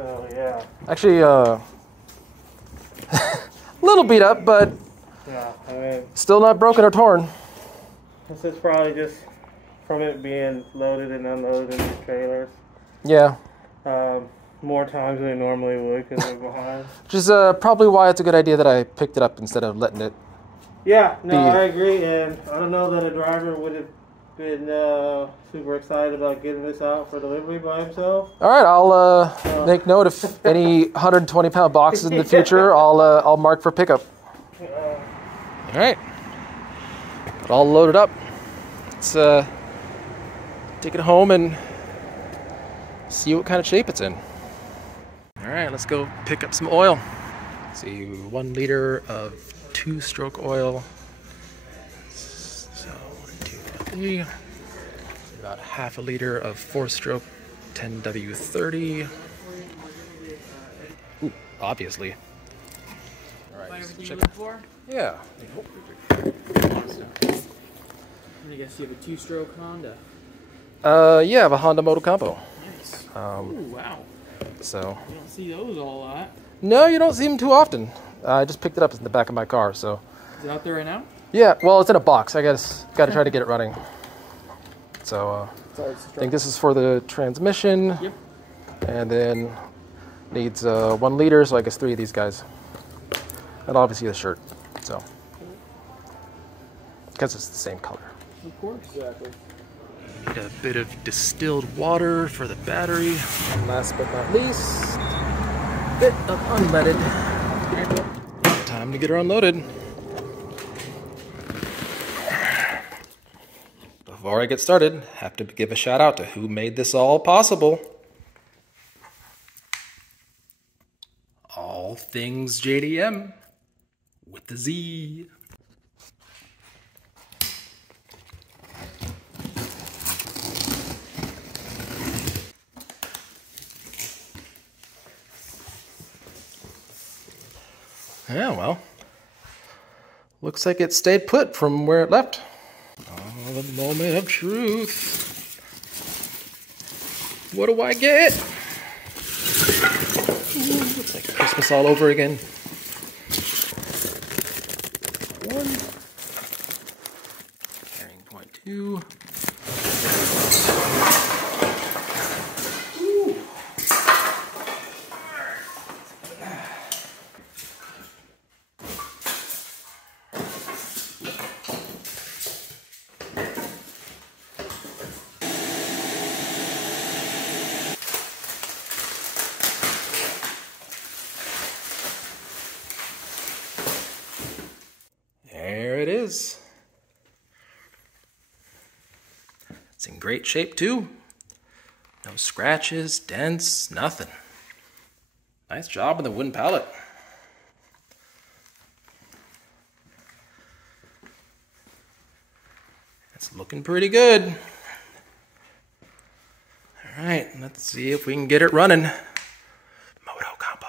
So yeah. Actually, a little beat up, but Yeah, I mean, still not broken or torn. this is probably just from it being loaded and unloaded in these trailers. Yeah. More times than it normally would because we're behind. Which is probably why it's a good idea that I picked it up instead of letting it. Yeah, no, I agree, and I don't know that a driver would have been super excited about getting this out for delivery by himself. All right, I'll make note of any 120-pound boxes in the future. I'll mark for pickup. All right, got it all loaded up. Let's take it home and see what kind of shape it's in. All right, let's go pick up some oil. Let's see, 1 liter of 2-stroke oil. So 1, 2, 3. About half a liter of 4-stroke 10W30. Ooh, obviously. All right, Everything you look for? Yeah. Awesome. I guess you have a 2-stroke Honda. Yeah, I have a Honda Motocompo. Nice. Ooh, wow. So. You don't see those a lot. No, you don't see them too often. I just picked it up in the back of my car, so. Is it out there right now? Yeah, well, it's in a box. I guess got to try to get it running. So, I think this is for the transmission. Yep. And then needs 1 liter, so I guess 3 of these guys. And obviously the shirt, so. Because it's the same color. Of course. Exactly. Need a bit of distilled water for the battery. And last but not least, a bit of unleaded. Time to get her unloaded. Before I get started, I have to give a shout out to who made this all possible. AllThingzJDM with the Z. Yeah, well, looks like it stayed put from where it left. Oh, the moment of truth. What do I get? Ooh, looks like Christmas all over again. 1. Carrying point 2. There it is. It's in great shape too. No scratches, dents, nothing. Nice job on the wooden pallet. It's looking pretty good. All right, let's see if we can get it running. Motocompo.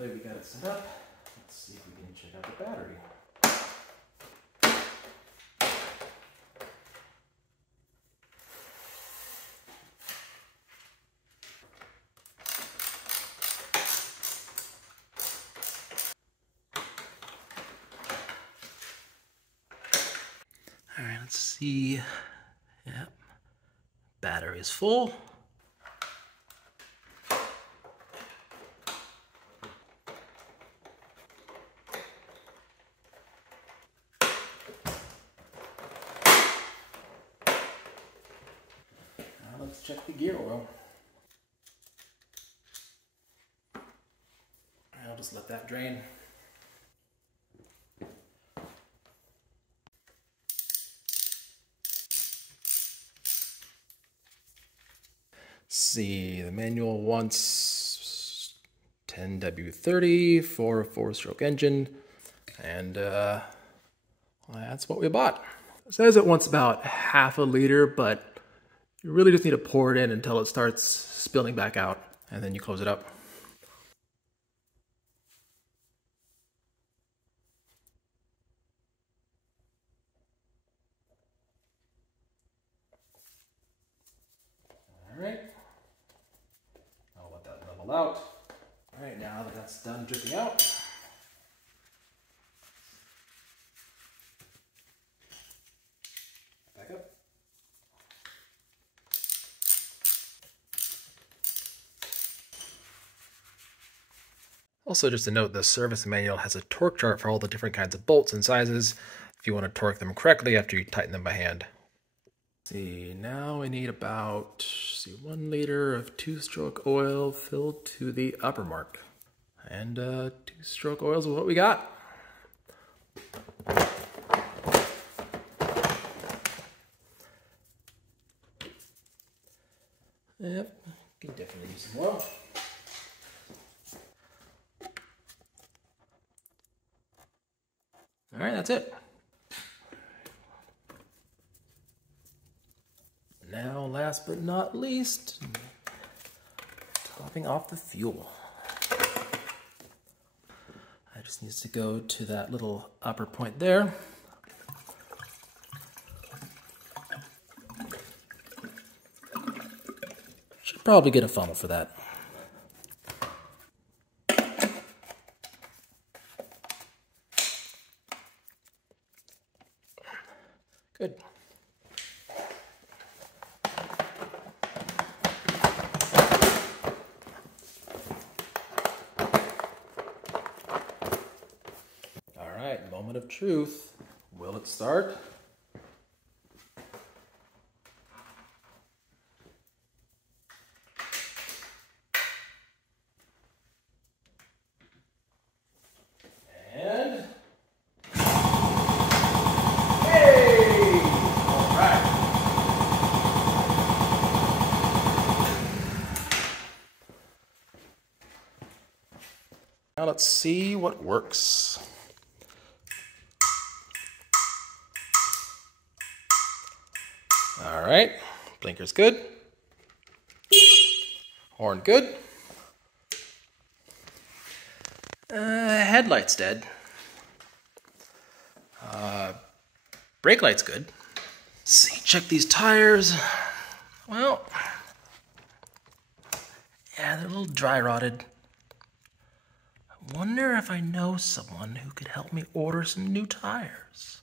We got it set up. Let's see if we can check out the battery. All right, let's see. Yep, battery is full. Let's check the gear oil. I'll just let that drain. see, the manual wants 10W30 for a 4-stroke engine, and that's what we bought. It says it wants about half a liter, but you really just need to pour it in until it starts spilling back out, and then you close it up. All right, I'll let that level out. All right, now that that's done dripping out, back up. Also, just to note, the service manual has a torque chart for all the different kinds of bolts and sizes if you want to torque them correctly after you tighten them by hand. See, now we need about 1 liter of 2-stroke oil filled to the upper mark. And 2-stroke oils is what we got. Yep, can definitely use some oil. All right, that's it. Now, last but not least, topping off the fuel. I just needs to go to that little upper point there. Should probably get a funnel for that. Good. All right, moment of truth. Will it start? And hey! All right. Now let's see what works. All right, blinker's good. Horn good. Headlight's dead. Brake light's good. Let's see, check these tires. Well, yeah, they're a little dry rotted. I wonder if I know someone who could help me order some new tires.